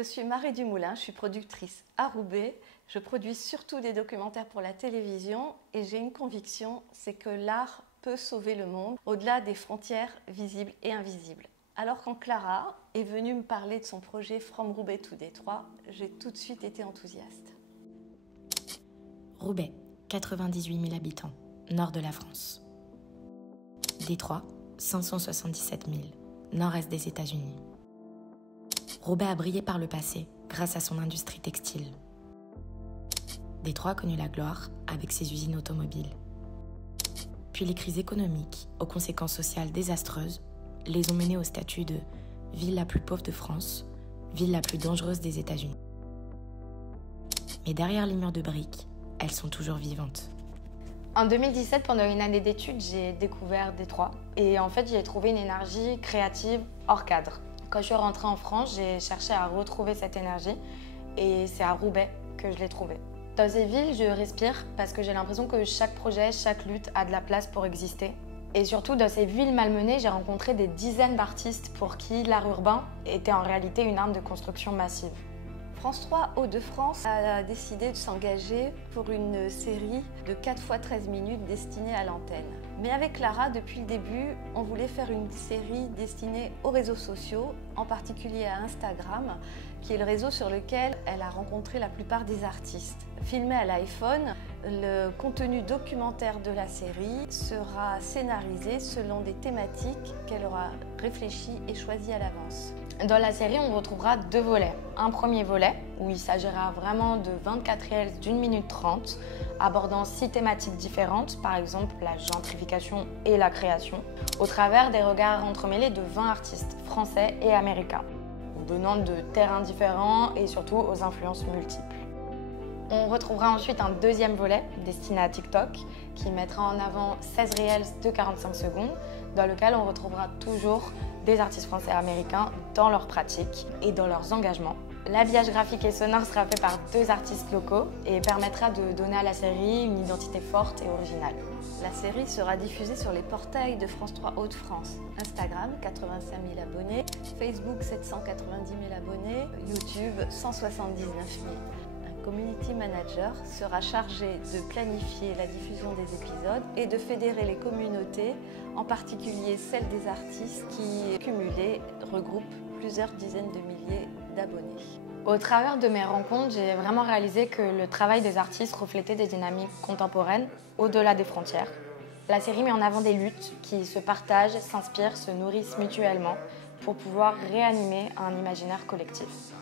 Je suis Marie Dumoulin, je suis productrice à Roubaix. Je produis surtout des documentaires pour la télévision et j'ai une conviction, c'est que l'art peut sauver le monde au-delà des frontières visibles et invisibles. Alors quand Clara est venue me parler de son projet From Roubaix to Détroit, j'ai tout de suite été enthousiaste. Roubaix, 98 000 habitants, nord de la France. Détroit, 577 000, nord-est des États-Unis. Roubaix a brillé par le passé grâce à son industrie textile. Détroit a connu la gloire avec ses usines automobiles. Puis les crises économiques, aux conséquences sociales désastreuses, les ont menés au statut de ville la plus pauvre de France, ville la plus dangereuse des États-Unis. Mais derrière les murs de briques, elles sont toujours vivantes. En 2017, pendant une année d'études, j'ai découvert Détroit. Et en fait, j'y ai trouvé une énergie créative hors cadre. Quand je suis rentrée en France, j'ai cherché à retrouver cette énergie. Et c'est à Roubaix que je l'ai trouvée. Dans ces villes, je respire parce que j'ai l'impression que chaque projet, chaque lutte a de la place pour exister. Et surtout, dans ces villes malmenées, j'ai rencontré des dizaines d'artistes pour qui l'art urbain était en réalité une arme de construction massive. France 3 Hauts-de-France a décidé de s'engager pour une série de 4 x 13 minutes destinée à l'antenne. Mais avec Clara, depuis le début, on voulait faire une série destinée aux réseaux sociaux, en particulier à Instagram, qui est le réseau sur lequel elle a rencontré la plupart des artistes. Filmé à l'iPhone, le contenu documentaire de la série sera scénarisé selon des thématiques qu'elle aura réfléchies et choisies à l'avance. Dans la série, on retrouvera deux volets. Un premier volet, où il s'agira vraiment de 24 reels d'1 minute 30, abordant 6 thématiques différentes, par exemple la gentrification et la création, au travers des regards entremêlés de 20 artistes français et américains, venant de terrains différents et surtout aux influences multiples. On retrouvera ensuite un deuxième volet, destiné à TikTok, qui mettra en avant 16 reels de 45 secondes, dans lequel on retrouvera toujours des artistes français et américains dans leurs pratiques et dans leurs engagements. L'habillage graphique et sonore sera fait par 2 artistes locaux et permettra de donner à la série une identité forte et originale. La série sera diffusée sur les portails de France 3 Hauts-de-France. Instagram, 85 000 abonnés, Facebook, 790 000 abonnés, YouTube, 179 000. Un community manager sera chargé de planifier la diffusion des épisodes et de fédérer les communautés, en particulier celles des artistes qui, cumulées, regroupent plusieurs dizaines de milliers d'abonnés. Au travers de mes rencontres, j'ai vraiment réalisé que le travail des artistes reflétait des dynamiques contemporaines au-delà des frontières. La série met en avant des luttes qui se partagent, s'inspirent, se nourrissent mutuellement pour pouvoir réanimer un imaginaire collectif.